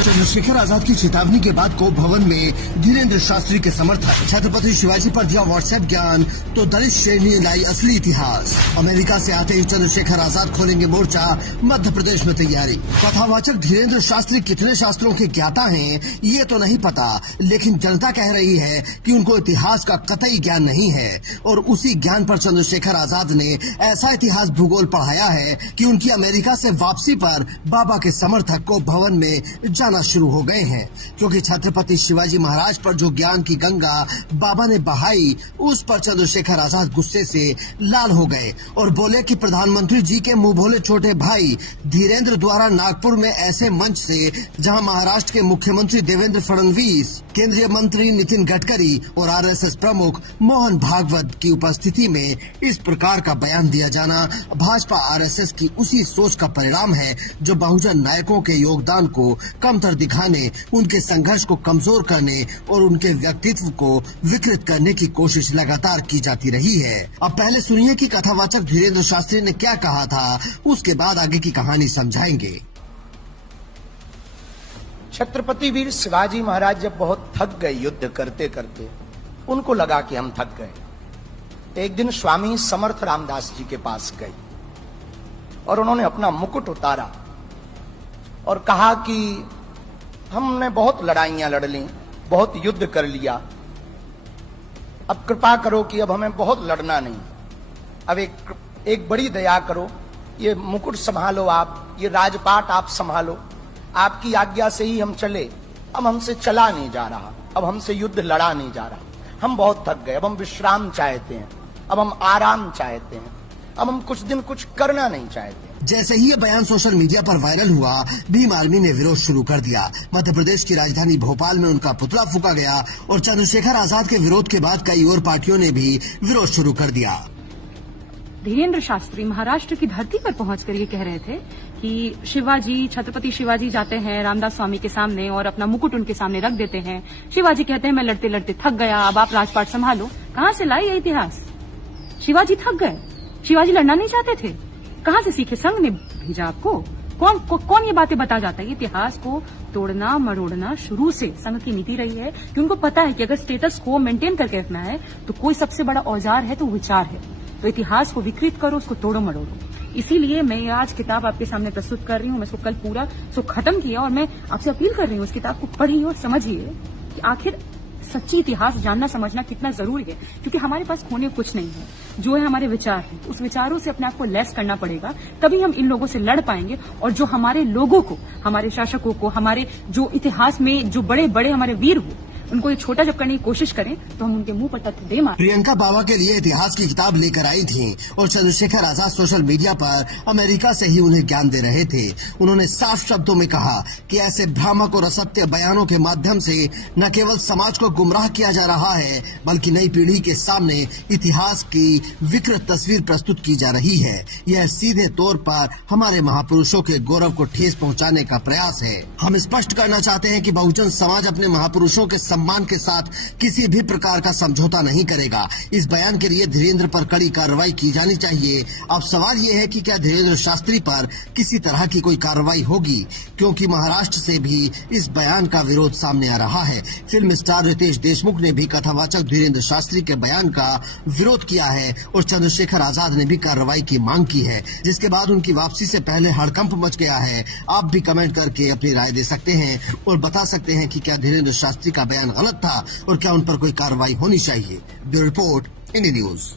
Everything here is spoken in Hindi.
चंद्रशेखर आजाद की चेतावनी के बाद कोप भवन में धीरेन्द्र शास्त्री के समर्थक। छत्रपति शिवाजी पर दिया व्हाट्सएप ज्ञान तो दलित श्रेणी लाई असली इतिहास। अमेरिका से आते ही चंद्रशेखर आजाद खोलेंगे मोर्चा, मध्य प्रदेश में तैयारी। कथावाचक धीरेन्द्र शास्त्री कितने शास्त्रों के ज्ञाता हैं ये तो नहीं पता, लेकिन जनता कह रही है कि उनको इतिहास का कतई ज्ञान नहीं है और उसी ज्ञान पर चंद्रशेखर आजाद ने ऐसा इतिहास भूगोल पढ़ाया है कि उनकी अमेरिका से वापसी पर बाबा के समर्थक कोप भवन में जाना शुरू हो गए हैं, क्योंकि छत्रपति शिवाजी महाराज पर जो ज्ञान की गंगा बाबा ने बहाई उस पर चंद्रशेखर आजाद गुस्से से लाल हो गए और बोले कि प्रधानमंत्री जी के मुंह भोले छोटे भाई धीरेन्द्र द्वारा नागपुर में ऐसे मंच से जहां महाराष्ट्र के मुख्यमंत्री देवेंद्र फडणवीस, केंद्रीय मंत्री नितिन गडकरी और आरएसएस प्रमुख मोहन भागवत की उपस्थिति में इस प्रकार का बयान दिया जाना भाजपा आरएसएस की उसी सोच का परिणाम है जो बहुजन नायकों के योगदान को कमतर दिखाने, उनके संघर्ष को कमजोर करने और उनके व्यक्तित्व को विकृत करने की कोशिश लगातार की जाती रही है। अब पहले सुनिए कि कथावाचक धीरेन्द्र शास्त्री ने क्या कहा था, उसके बाद आगे की कहानी समझाएंगे। छत्रपति वीर शिवाजी महाराज जब बहुत थक गए युद्ध करते करते, उनको लगा कि हम थक गए। एक दिन स्वामी समर्थ रामदास जी के पास गए और उन्होंने अपना मुकुट उतारा और कहा कि हमने बहुत लड़ाइयां लड़ ली, बहुत युद्ध कर लिया, अब कृपा करो कि अब हमें बहुत लड़ना नहीं, अब एक बड़ी दया करो, ये मुकुट संभालो आप, ये राजपाट आप संभालो, आपकी आज्ञा से ही हम चले, अब हमसे चला नहीं जा रहा, अब हमसे युद्ध लड़ा नहीं जा रहा, हम बहुत थक गए, अब हम विश्राम चाहते हैं, अब हम आराम चाहते हैं, अब हम कुछ दिन कुछ करना नहीं चाहते। जैसे ही ये बयान सोशल मीडिया पर वायरल हुआ, भीम आर्मी ने विरोध शुरू कर दिया। मध्य प्रदेश की राजधानी भोपाल में उनका पुतला फूंका गया और चंद्रशेखर आजाद के विरोध के बाद कई और पार्टियों ने भी विरोध शुरू कर दिया। धीरेन्द्र शास्त्री महाराष्ट्र की धरती पर पहुंचकर ये कह रहे थे कि शिवाजी, छत्रपति शिवाजी जाते हैं रामदास स्वामी के सामने और अपना मुकुट उनके सामने रख देते हैं। शिवाजी कहते हैं मैं लड़ते लड़ते थक गया, अब आप राजपाट संभालो। कहां से लाए ये इतिहास? शिवाजी थक गए, शिवाजी लड़ना नहीं चाहते थे, कहां से सीखे? संघ ने भेजा आपको? कौन ये बातें बता जाता है? इतिहास को तोड़ना मरोड़ना शुरू से संघ की नीति रही है कि उनको पता है कि अगर स्टेटस को मेंटेन करके रखना है तो कोई सबसे बड़ा औजार है तो विचार है। तो इतिहास को विकृत करो, उसको तोड़ो मरोड़ो। इसीलिए मैं आज किताब आपके सामने प्रस्तुत कर रही हूँ। मैं इसको कल पूरा खत्म किया और मैं आपसे अपील कर रही हूँ, इस किताब को पढ़िए और समझिए कि आखिर सच्ची इतिहास जानना समझना कितना जरूरी है, क्योंकि हमारे पास खोने कुछ नहीं है। जो है हमारे विचार है, उस विचारों से अपने आप को लेस करना पड़ेगा, तभी हम इन लोगों से लड़ पाएंगे। और जो हमारे लोगों को, हमारे शासकों को, हमारे जो इतिहास में जो बड़े बड़े हमारे वीर हुए, उनको ये छोटा जब करने की कोशिश करें तो हम उनके मुंह पर तथ्य दे मारें। प्रियंका बाबा के लिए इतिहास की किताब लेकर आई थी और चंद्रशेखर आजाद सोशल मीडिया पर अमेरिका से ही उन्हें ज्ञान दे रहे थे। उन्होंने साफ शब्दों में कहा कि ऐसे भ्रामक और असत्य बयानों के माध्यम से न केवल समाज को गुमराह किया जा रहा है, बल्कि नई पीढ़ी के सामने इतिहास की विकृत तस्वीर प्रस्तुत की जा रही है। यह सीधे तौर पर हमारे महापुरुषों के गौरव को ठेस पहुँचाने का प्रयास है। हम स्पष्ट करना चाहते हैं कि बहुजन समाज अपने महापुरुषों के सम्मान के साथ किसी भी प्रकार का समझौता नहीं करेगा। इस बयान के लिए धीरेन्द्र पर कड़ी कार्रवाई की जानी चाहिए। अब सवाल ये है कि क्या धीरेन्द्र शास्त्री पर किसी तरह की कोई कार्रवाई होगी, क्योंकि महाराष्ट्र से भी इस बयान का विरोध सामने आ रहा है। फिल्म स्टार रितेश देशमुख ने भी कथावाचक धीरेन्द्र शास्त्री के बयान का विरोध किया है और चंद्रशेखर आजाद ने भी कार्रवाई की मांग की है, जिसके बाद उनकी वापसी से पहले हड़कंप मच गया है। आप भी कमेंट करके अपनी राय दे सकते हैं और बता सकते हैं कि क्या धीरेन्द्र शास्त्री का बयान गलत था और क्या उन पर कोई कार्रवाई होनी चाहिए। Bureau report, India news.